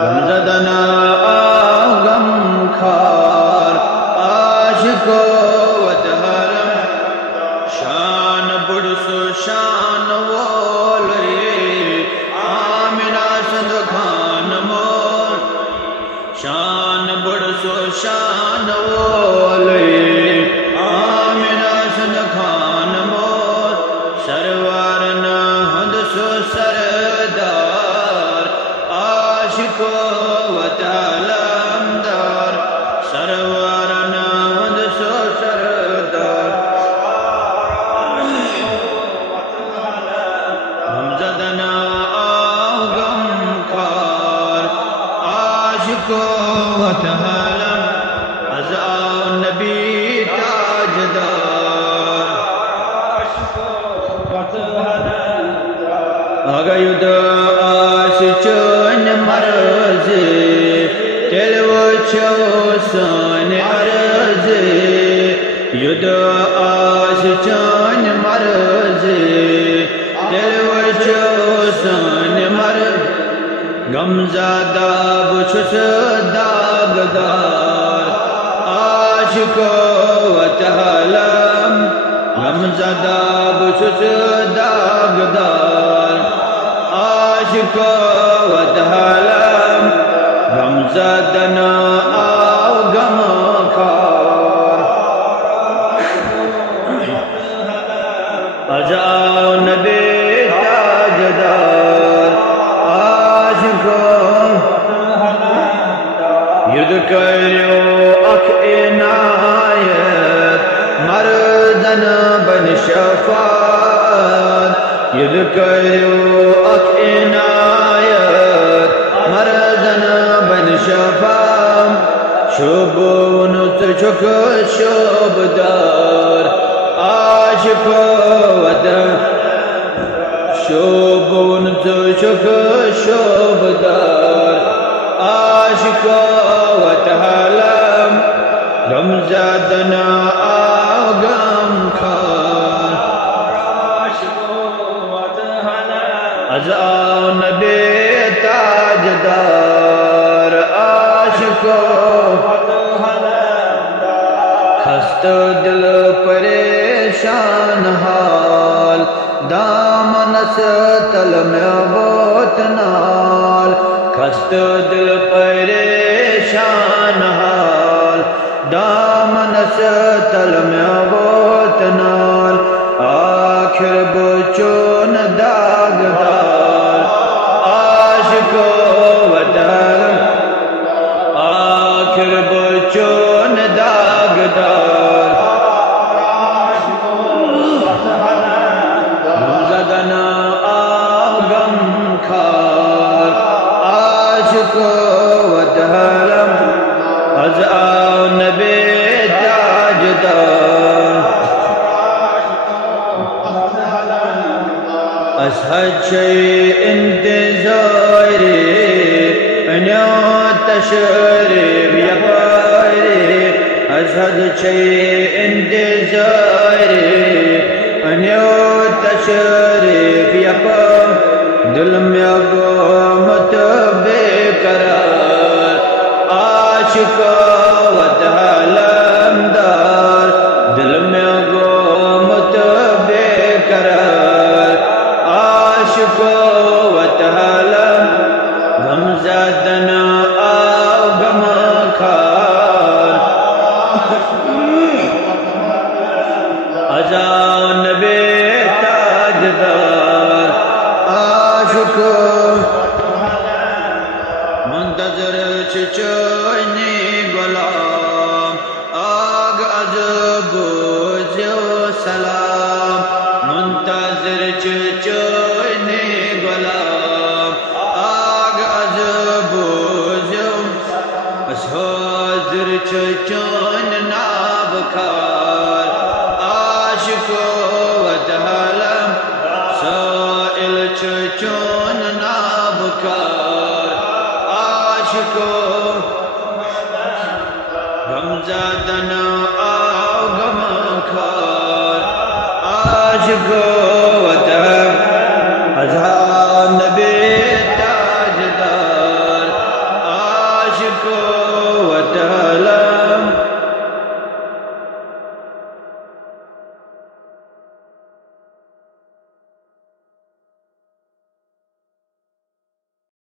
غمزدنا غم خار عاشق وتهرم شان برس شان وولي آمنا سند خان مول شان برس شان وولي آمنا سند خان مول سرورن ہند سو سردار عاشق وتعلمدار سرورن ہند سو سردار غمزدنا غم خار عاشق وتعلم ازا نبی تاجدار آگا ید آس چون مرزی تل وچو سان عرضی ید آس چون مرزی تل وچو سان مرز غمزدہ بچس داغدار عاشق وتعلم غمزدہ بچس داغدار عاشق وتعلم غمزدنا غم خار ازا نبی تاجدار عاشق ید کریو اک عنایت مردن بن شفاعت ید کریو اک عنایت مردن بن شفاعت شبون تجک شبدار عاشق ودر شبون تجک شبدار عاشق وتعلم غمزدنا غم خار ازا نبی تاجدار عاشق خست دل پریشان حال دامن ستل میں بوت نال خست دل پریشان حال دامن ستل میں بوت نال آخر بچون داغدار عاشق وتعلم آخر بچون داغدار غمزدنا غم خار عاشق وتعلم ازا نبی تاجدار اشهد شيء انتظاري ان تشرب يا باري اشهد شيء انتظاري ان تشرب يا باري دل میں غمت بے قرار عاشق وتعلمدار دل میں غمت بے قرار عاشق وتعلم غمزدنا غم خار ازا نبی تاجدار عاشق منتظر چچوئنی غلام آگ از بوزو سلام منتظر چچوئنی غلام آگ از بوزو اس حاضر چچون نابکار عاشق وتعلم سائل چچون نابکار عاشق غمزدنا غم خار عاشق